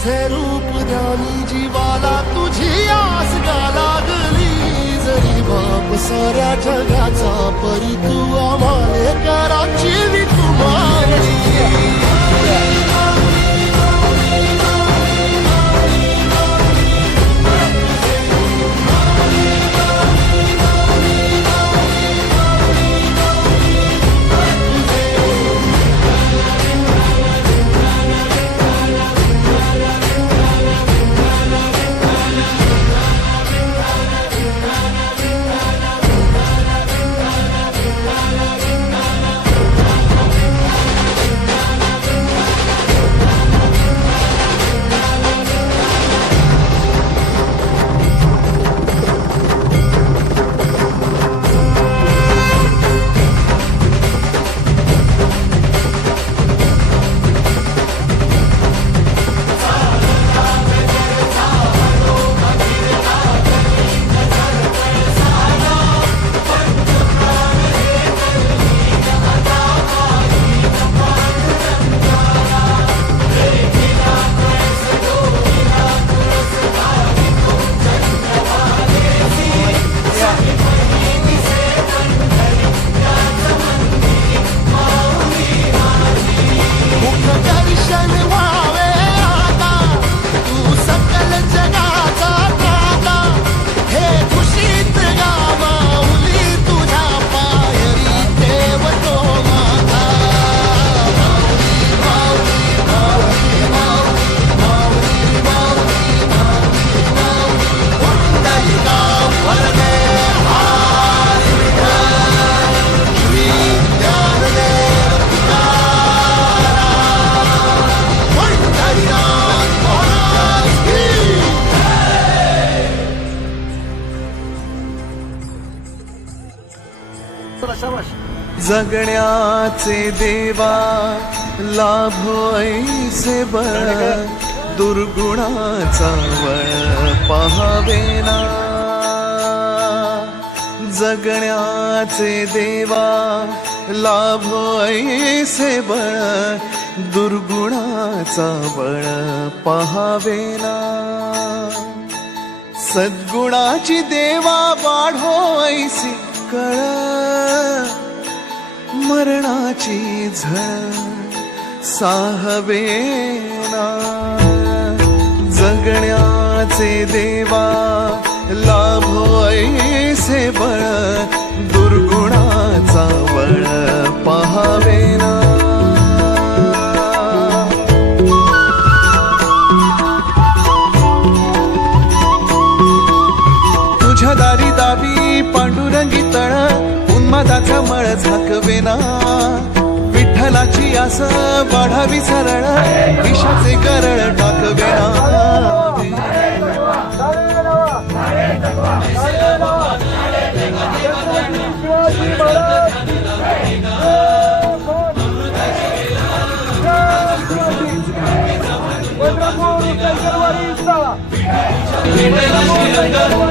तुझे रूप ज्ञानी जीवाला तुझी आस गा लागली. जरी बाप साऱ्या जगाचा परी तू आम्हाला कराची तुम्हाला जगण्याचे देवा लाभ ऐसे बळ दुर्गुणाचा वळ पाहावेना जगण्याचे देवा लाभ ऐसे बळ दुर्गुणाचा बळ पाहावेना सद्गुणाची देवा मरणाची झळ साहवेना जगण्याचे देवा लाभो ऐसे बळ दुर्गुणाचा बळ पहावेना तुझ्या दारी दावी पांडुरंगी तळ उन्मादाचा मळ झाकवेना. विठ्ठलाची आस वाढावी सरळ. विषाचे करळ टाकवेना. चला